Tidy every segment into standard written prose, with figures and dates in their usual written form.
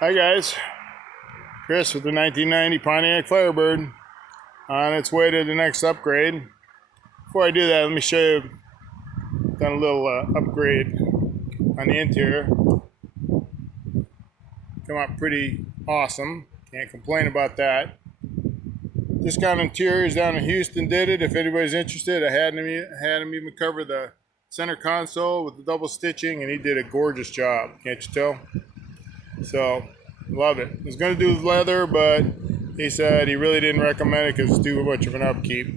Hi guys, Chris with the 1990 Pontiac Firebird on its way to the next upgrade. Before I do that, let me show you, done a little upgrade on the interior. Come out pretty awesome, can't complain about that. Discount Interiors down in Houston did it. If anybody's interested, I had him even cover the center console with the double stitching, and he did a gorgeous job, can't you tell? So, love it. I was going to do leather, but he said he really didn't recommend it because it's too much of an upkeep.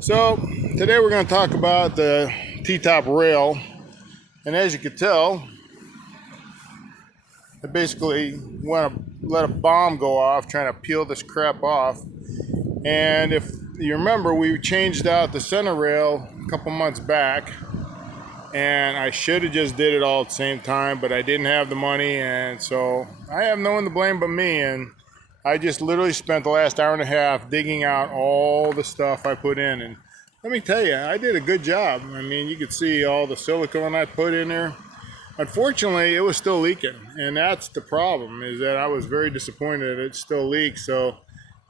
So, today we're going to talk about the T-top rail. And as you can tell, I basically want to let a bomb go off trying to peel this crap off. And if you remember, we changed out the center rail a couple months back. And I should have just did it all at the same time, but I didn't have the money, and so I have no one to blame but me. And I just literally spent the last hour and a half digging out all the stuff I put in, and let me tell you, I did a good job. I mean, you could see all the silicone I put in there. Unfortunately, it was still leaking, and that's the problem, is that I was very disappointed that it still leaks. So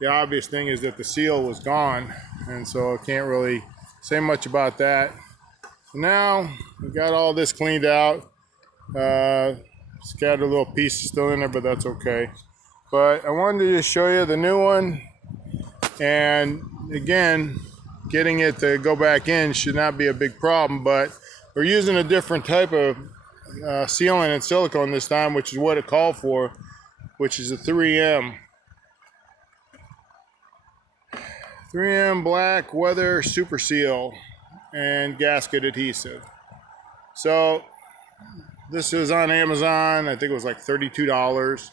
the obvious thing is that the seal was gone, and so I can't really say much about that. Now we got all this cleaned out. Scattered little pieces still in there, but that's okay. But I wanted to just show you the new one, and again, getting it to go back in should not be a big problem. But we're using a different type of sealant and silicone this time, which is what it called for, which is a 3M black weather super seal and gasket adhesive. So this is on Amazon. I think it was like $32.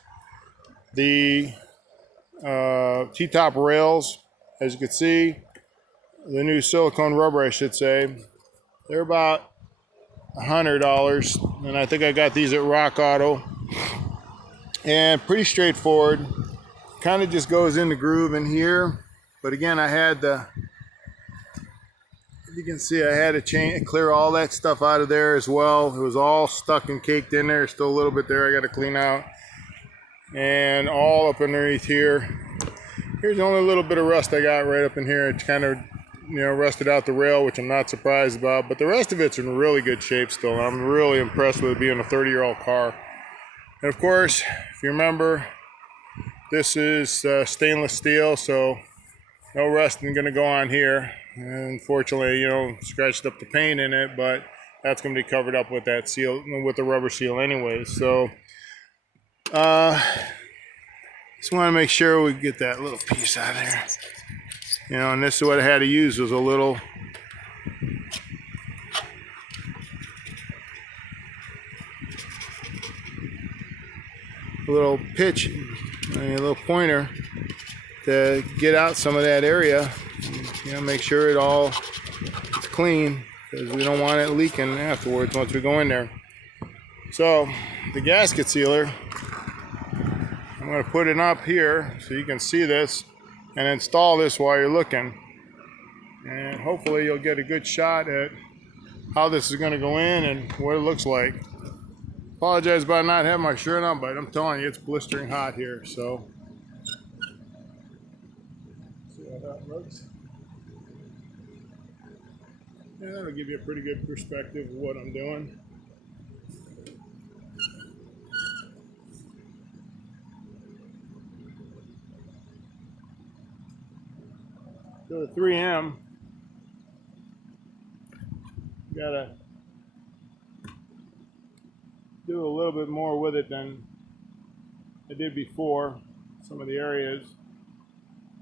The T-top rails, as you can see, the new silicone rubber, I should say, they're about $100, and I think I got these at Rock Auto. And pretty straightforward. Kind of just goes in the groove in here. But again, I had the, you can see I had to clear all that stuff out of there as well. It was all stuck and caked in there. Still a little bit there I got to clean out. And all up underneath here. Here's the only little bit of rust I got right up in here. It's kind of, rusted out the rail, which I'm not surprised about. But the rest of it's in really good shape still. I'm really impressed with it being a 30-year-old car. And of course, if you remember, this is stainless steel, so no rusting going to go on here. Unfortunately, scratched up the paint in it, but that's going to be covered up with that seal, with the rubber seal anyway. So, just want to make sure we get that little piece out of there. And this is what I had to use, was a little pitch, a little pointer to get out some of that area. Make sure it all is clean, because we don't want it leaking afterwards once we go in there. So the gasket sealer, I'm going to put it up here so you can see this and install this while you're looking, and hopefully you'll get a good shot at how this is going to go in and what it looks like. Apologize about not having my shirt on, but I'm telling you, it's blistering hot here. So see how that looks. Yeah, that'll give you a pretty good perspective of what I'm doing. So the 3M, gotta do a little bit more with it than I did before, some of the areas.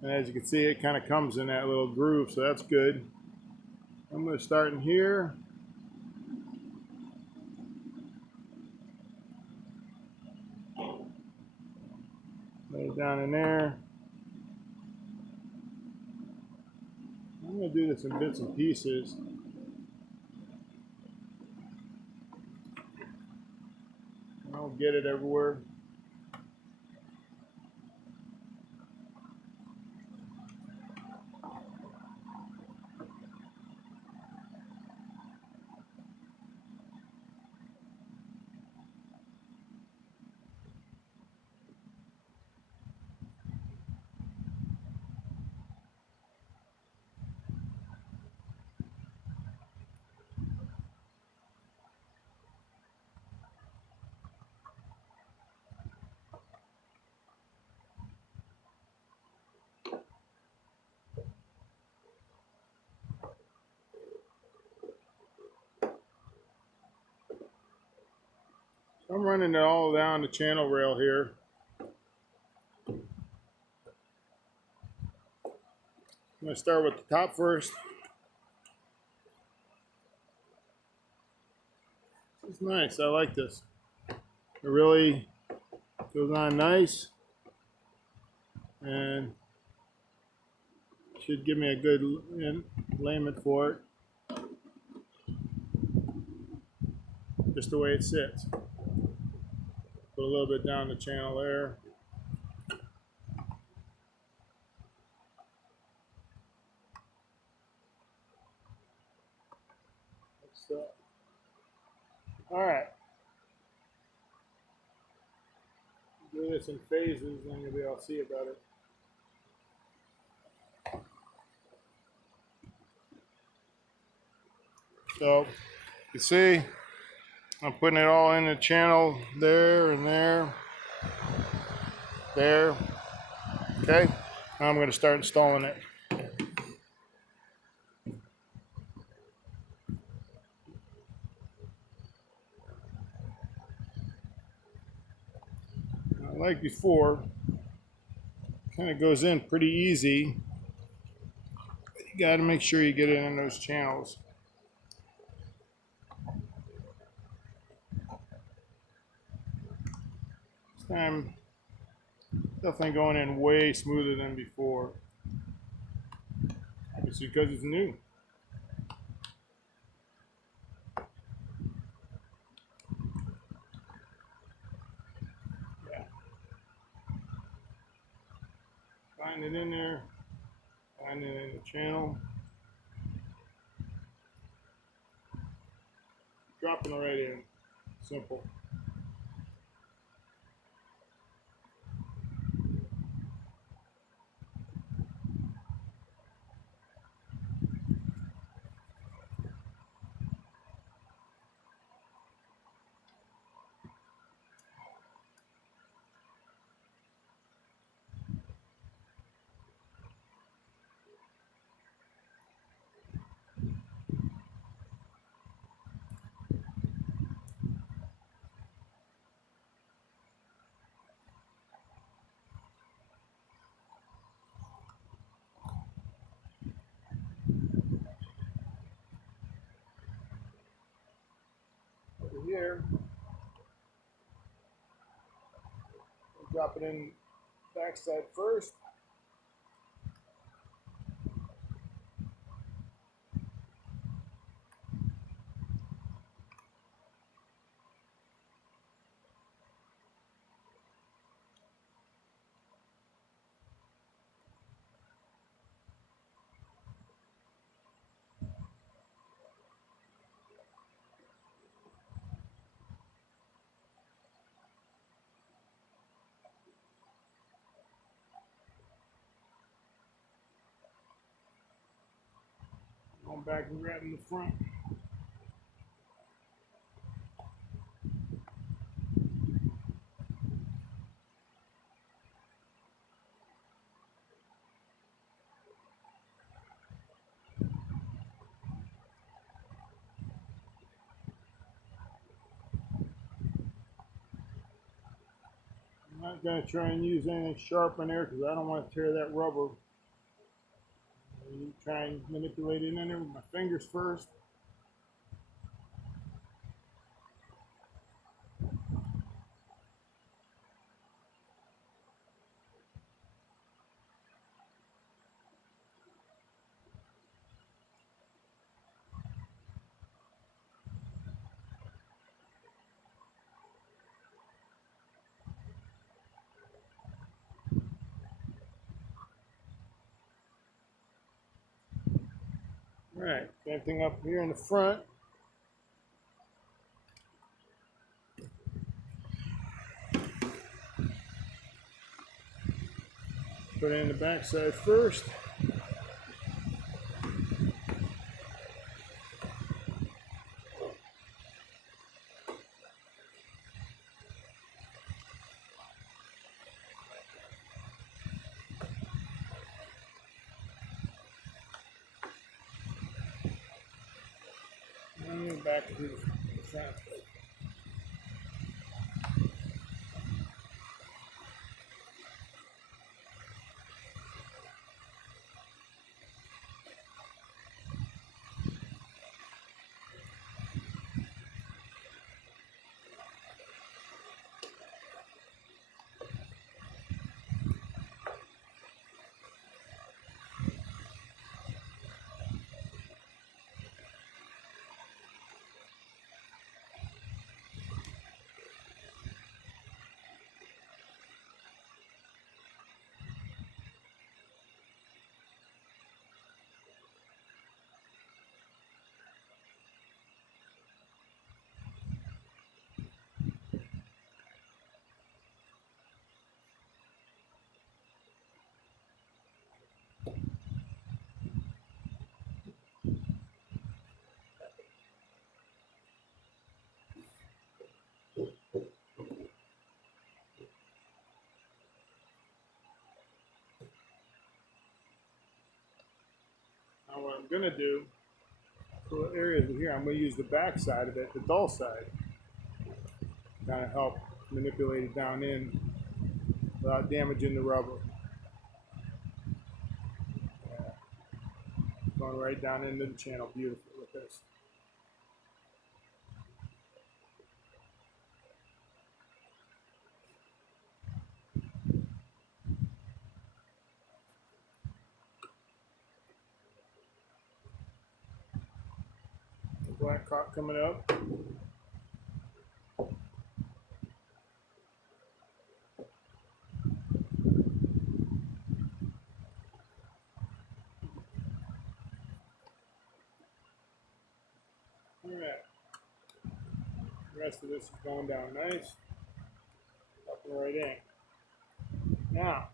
And as you can see, it kind of comes in that little groove, so that's good. I'm going to start in here. Lay it down in there. I'm going to do this in bits and pieces. I don't get it everywhere. I'm running it all down the channel rail here. I'm going to start with the top first. It's nice. I like this. It really goes on nice and should give me a good alignment for it. Just the way it sits. Put a little bit down the channel there. All right. Do this in phases, then you'll be able to see about it. So you see, I'm putting it all in the channel there and there. There. Okay. Now I'm going to start installing it. Like before, kind of goes in pretty easy. You got to make sure you get it in those channels. This time, definitely going in way smoother than before. It's because it's new. Yeah. Find it in there. Find it in the channel. Dropping it right in. Simple. Over here, we'll drop it in backside first. Going back and grabbing the front. I'm not going to try and use anything sharp in there because I don't want to tear that rubber. Try and manipulate it in there with my fingers first. All right, same thing up here in the front. Put it in the back side first. And then back to the front. I'm gonna do, little areas here, I'm gonna use the back side of it, the dull side, kind of help manipulate it down in without damaging the rubber. Yeah. Going right down into the channel, beautiful with this. The black caulk coming up. Look at that. The rest of this is going down nice. Up and right in. Now,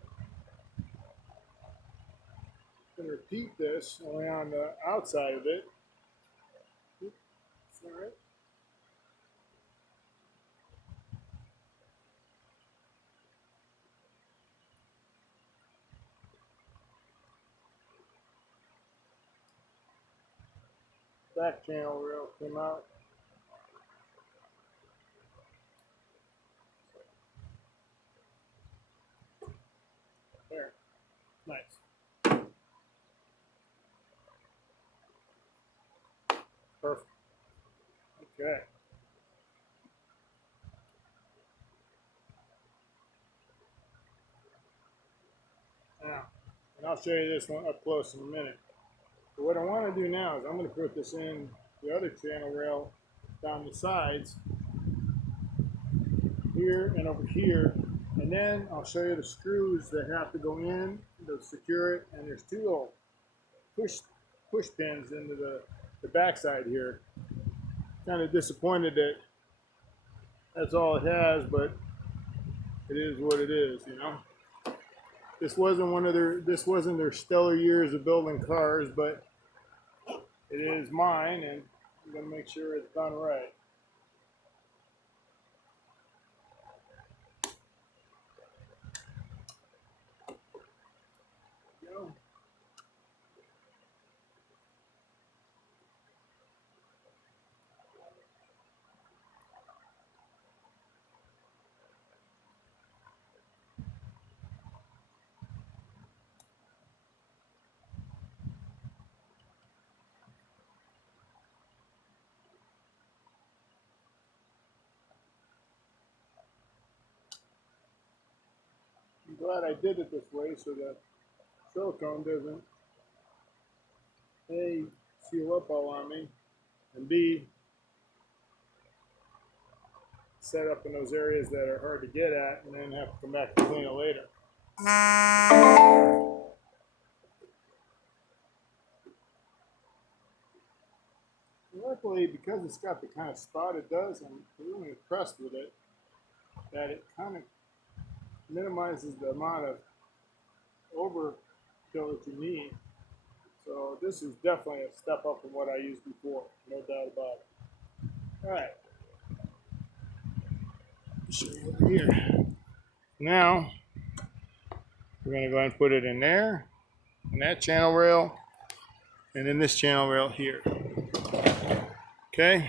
I'm going to repeat this only on the outside of it. Oops, all right. Back channel rail came out. There. Nice. Perfect. Okay. Now, and I'll show you this one up close in a minute. But what I want to do now is I'm going to put this in the other channel rail down the sides, here and over here, and then I'll show you the screws that have to go in to secure it, and there's two little push pins into the backside here. Kind of disappointed that that's all it has, but it is what it is, you know. This wasn't their stellar years of building cars, but it is mine, and I'm gonna make sure it's done right. You know? I'm glad I did it this way so that silicone doesn't A, seal up all on me, and B, set up in those areas that are hard to get at and then have to come back and clean it later. Luckily, because it's got the kind of spot it does, I'm really impressed with it, that it kind of minimizes the amount of overkill that you need. So this is definitely a step up from what I used before, no doubt about it. All right, show you over here. Now, we're going to go ahead and put it in there, in that channel rail, and in this channel rail here. Okay.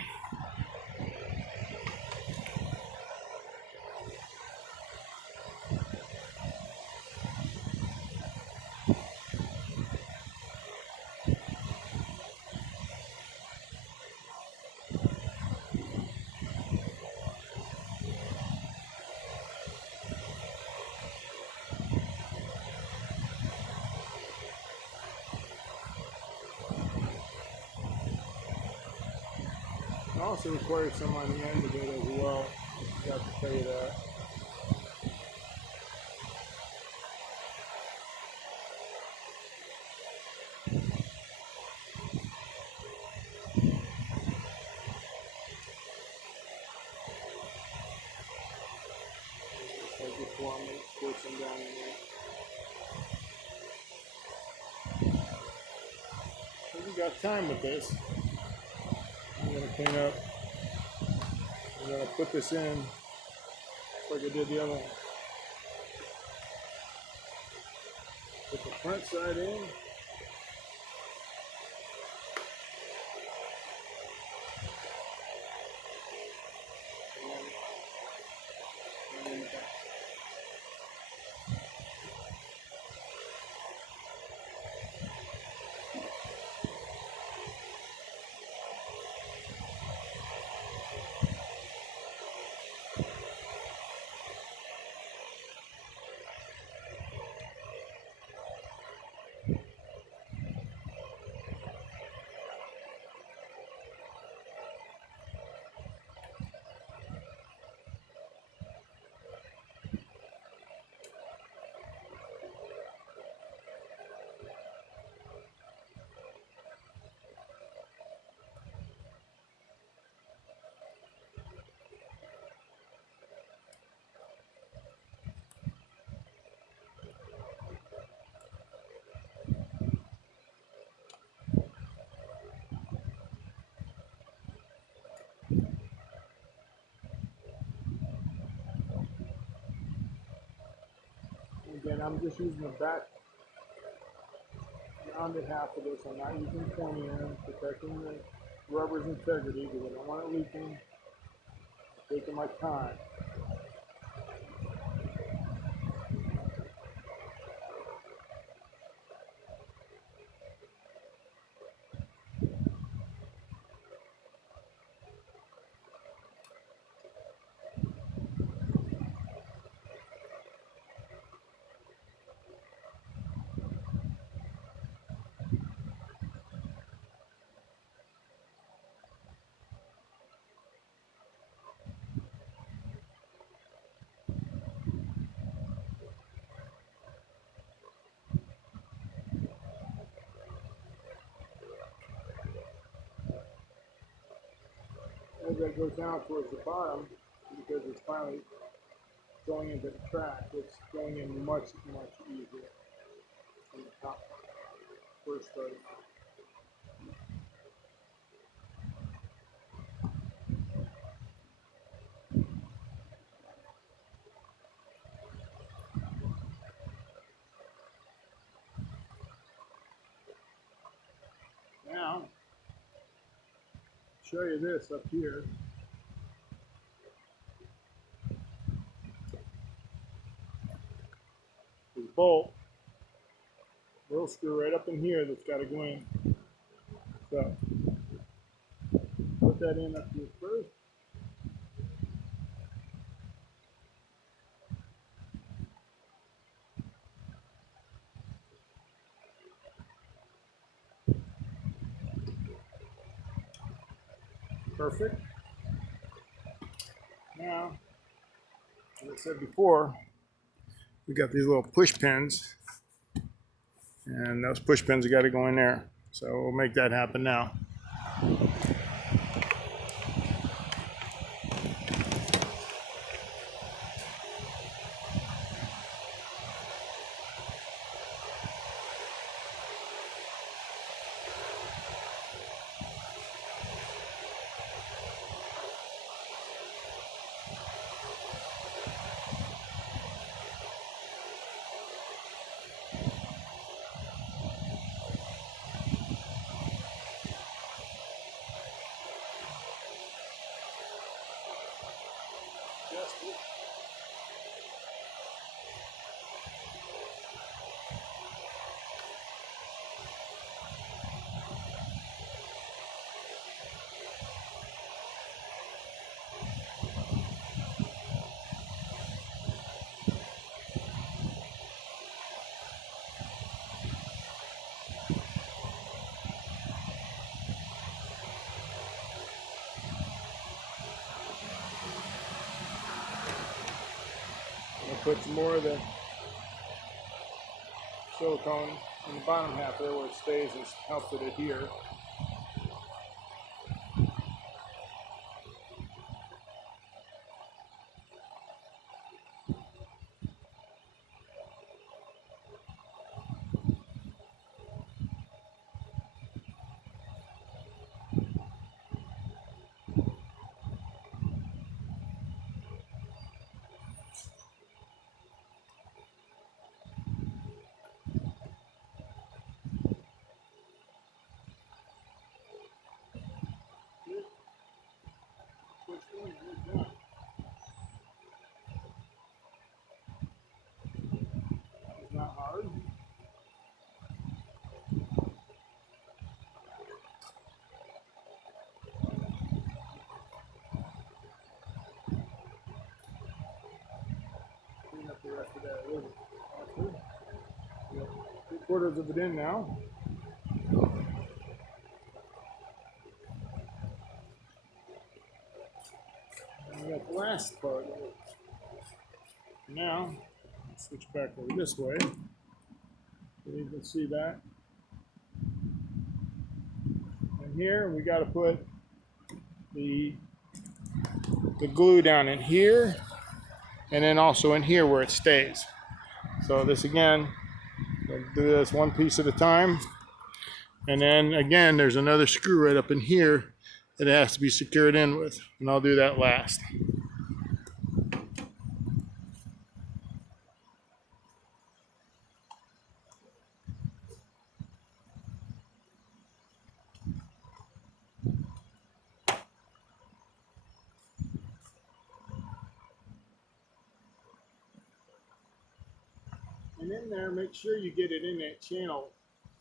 It also requires some on the end of it as well. I have to tell you that. I just want to put some down in there. So we got time with this. I'm going to clean up. I'm going to put this in like I did the other one. Put the front side in. Again, I'm just using the back rounded half of this. I'm not using pointy end, protecting the rubber's integrity because I don't want it leaking. I'm taking my time. As I go down towards the bottom, because it's finally going into the track, it's going in much, much easier than the top first starting off. Now, show you this up here. This bolt, little screw right up in here that's got to go in. So, put that in up here first. Perfect. Now, as I said before, we got these little push pins, and those push pins have got to go in there. So we'll make that happen now. Put some more of the silicone in the bottom half there where it stays and helps it adhere. It's not hard. Clean up the rest of that a little bit. 3/4 of it in now. And we got the last part of it. Now, switch back over this way. You can see that. And here we got to put the glue down in here, and then also in here where it stays. So this again, we'll do this one piece at a time. And then again, there's another screw right up in here that it has to be secured in with, and I'll do that last. And in there, make sure you get it in that channel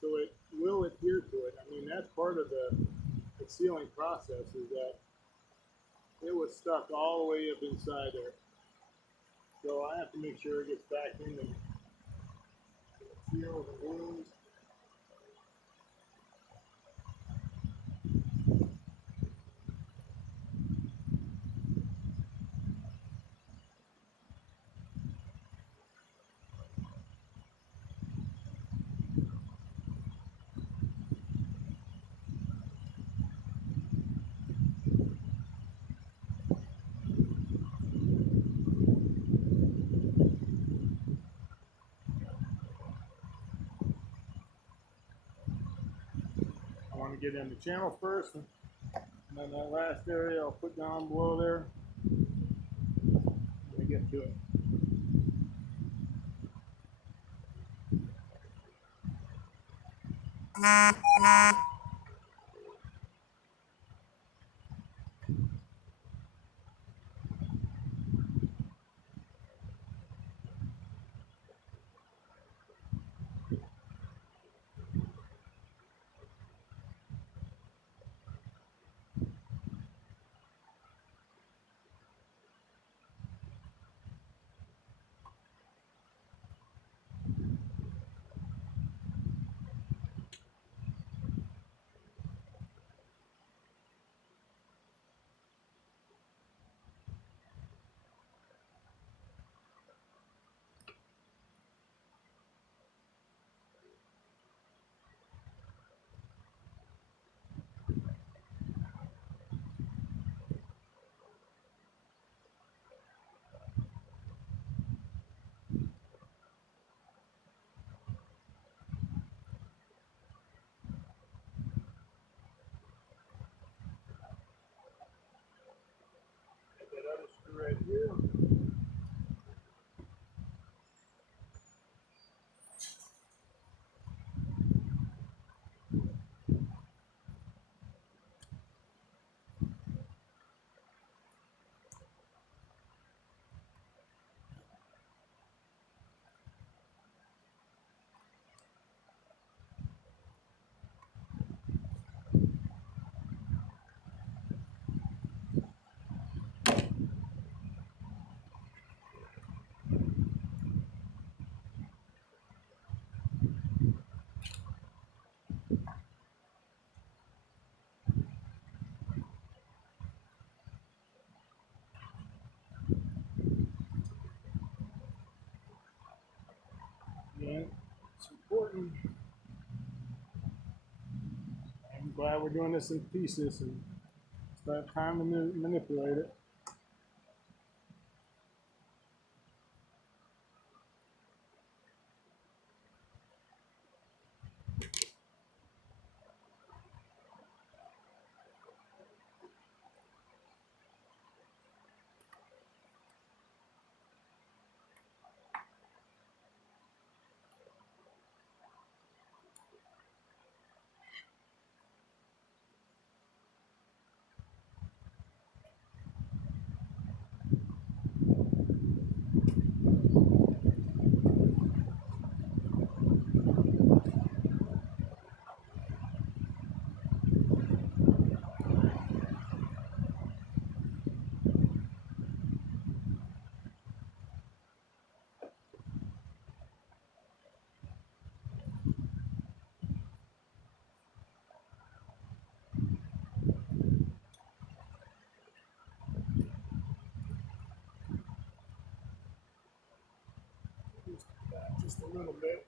so it will adhere to it. I mean, that's part of the sealing process, is that it was stuck all the way up inside there. So I have to make sure it gets back in and seal the wounds. I want to get in the channel first, and then that last area I'll put down below there when I get to it. Get that other screw right here. Yeah, it's important. I'm glad we're doing this in pieces, and it's not time to manipulate it. Just a little bit.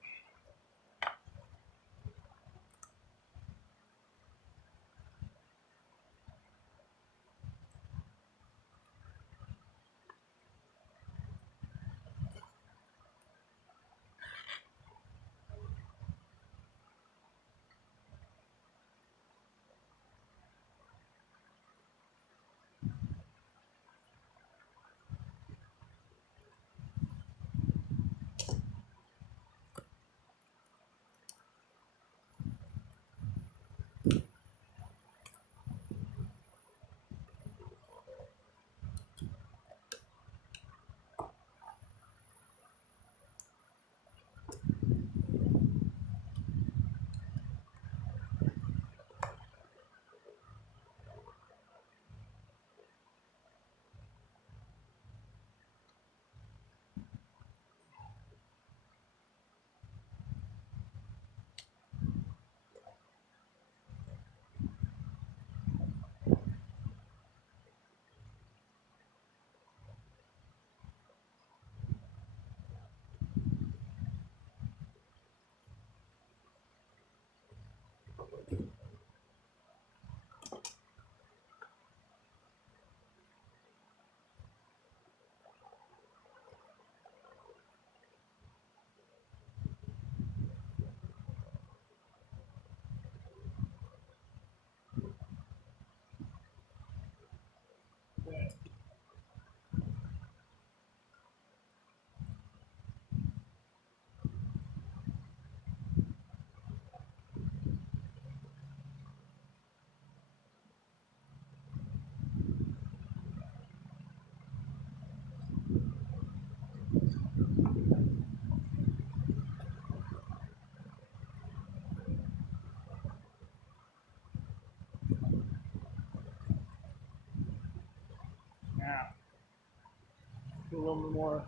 a little bit more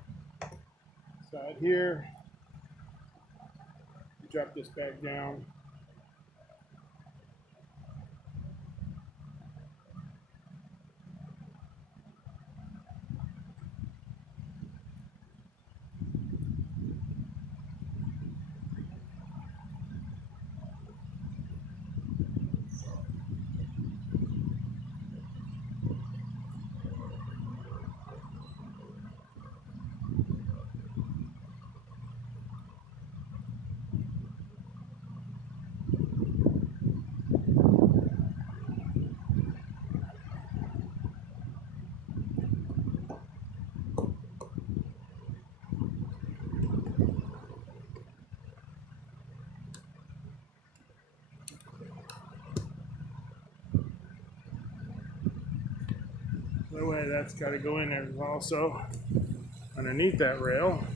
side here. Drop this back down. That way, that's got to go in there also underneath that rail.